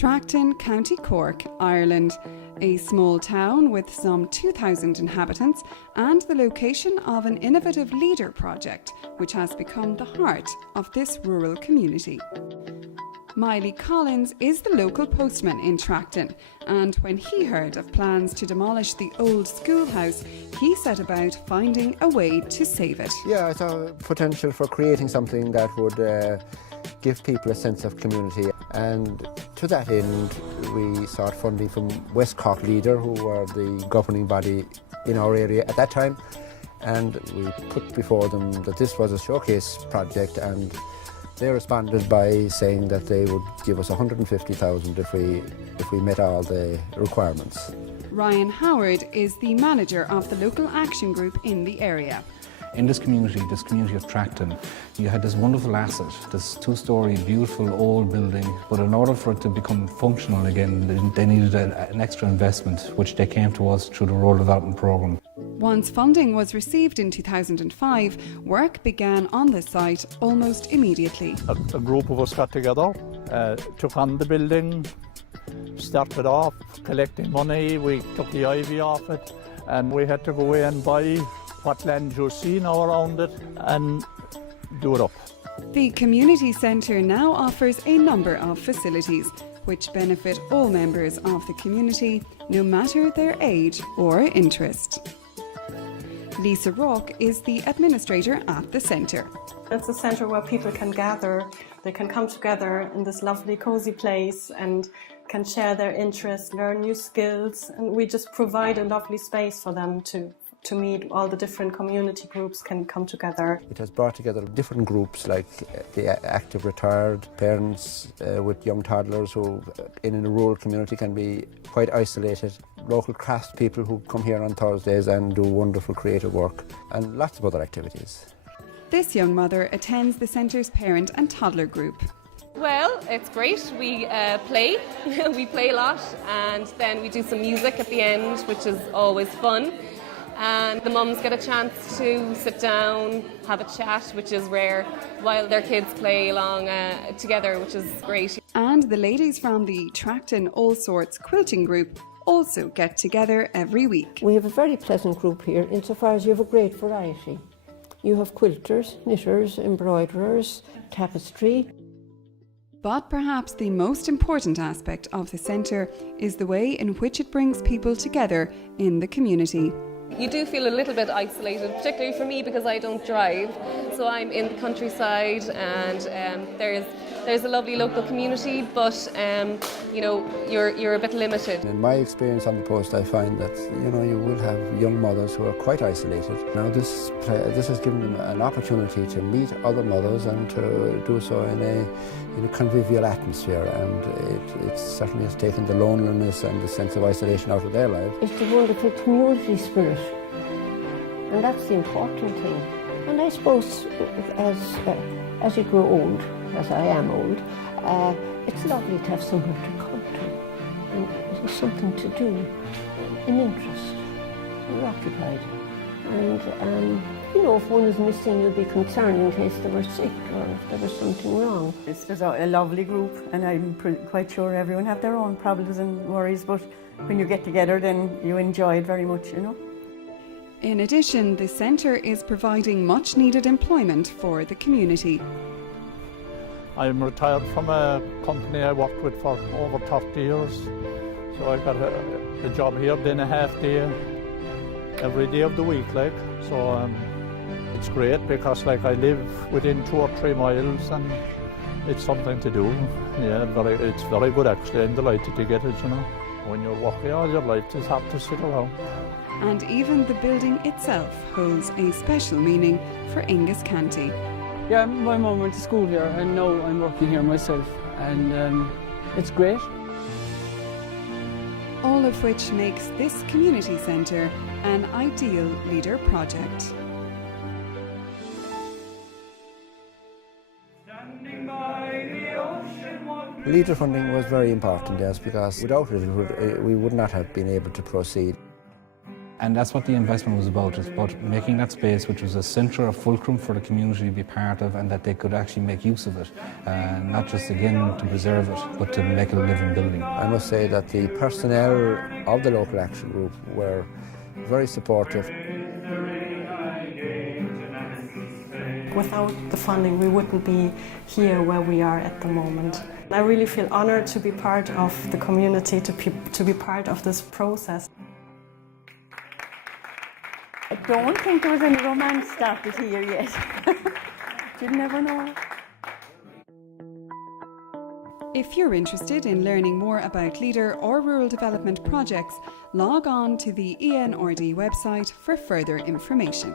Traston, County Cork, Ireland, a small town with some 2,000 inhabitants and the location of an innovative leader project which has become the heart of this rural community. Miley Collins is the local postman in Traston, and when he heard of plans to demolish the old schoolhouse, he set about finding a way to save it. Yeah, I saw potential for creating something that would give people a sense of community, and to that end we sought funding from West Cork Leader, who were the governing body in our area at that time, and we put before them that this was a showcase project, and they responded by saying that they would give us 150,000 if we met all the requirements. Ryan Howard is the manager of the local action group in the area. In this community of Traston, you had this wonderful asset, this two-storey, beautiful old building, but in order for it to become functional again, they needed an extra investment, which they came to us through the Rural Development Programme. Once funding was received in 2005, work began on the site almost immediately. A group of us got together, took on the building, started off collecting money, we took the ivy off it, and we had to go away and buy what land you see now around it and do it up. The community centre now offers a number of facilities which benefit all members of the community, no matter their age or interest. Lisa Rauch is the administrator at the centre. It's a centre where people can gather, they can come together in this lovely cosy place and can share their interests, learn new skills, and we just provide a lovely space for them to meet. All the different community groups can come together. It has brought together different groups like the active retired, parents with young toddlers who in a rural community can be quite isolated, local craft people who come here on Thursdays and do wonderful creative work, and lots of other activities. This young mother attends the centre's parent and toddler group. Well, it's great. We play, we play a lot, and then we do some music at the end, which is always fun. And the mums get a chance to sit down, have a chat, which is rare, while their kids play along together, which is great. And the ladies from the Traston All Sorts Quilting Group also get together every week. We have a very pleasant group here insofar as you have a great variety. You have quilters, knitters, embroiderers, tapestry. But perhaps the most important aspect of the centre is the way in which it brings people together in the community. You do feel a little bit isolated, particularly for me because I don't drive. So I'm in the countryside, and there's a lovely local community, but you know, you're a bit limited. In my experience on the post, I find that you will have young mothers who are quite isolated. Now this has given them an opportunity to meet other mothers and to do so in a convivial atmosphere, and it certainly has taken the loneliness and the sense of isolation out of their lives. It's a wonderful community spirit, and that's the important thing. And I suppose as you grow old, as I am old, it's lovely to have somewhere to come to, and something to do, an interest. You're occupied, and if one is missing, you'll be concerned in case they were sick or if there was something wrong. It's just a lovely group, and I'm quite sure everyone have their own problems and worries, but when you get together then you enjoy it very much, In addition, the centre is providing much needed employment for the community. I'm retired from a company I worked with for over 30 years, so I got a job here, then a half day every day of the week, so it's great because I live within 2 or 3 miles, and it's something to do. Yeah, it's very good actually. I'm delighted to get it, When you're working all your life, it's hard to sit around. And even the building itself holds a special meaning for Ingus County. Yeah, my mum went to school here, and now I'm working here myself, and it's great. All of which makes this community centre an ideal leader project. Leader funding was very important, yes, because without it we would not have been able to proceed. And that's what the investment was about. It's about making that space, which was a centre of fulcrum for the community to be part of, and that they could actually make use of it, not just again to preserve it, but to make it a living building. I must say that the personnel of the local action group were very supportive. Without the funding, we wouldn't be here where we are at the moment. I really feel honoured to be part of the community, to be part of this process. I don't think there was any romance started here yet. You never know. If you're interested in learning more about leader or rural development projects, log on to the ENRD website for further information.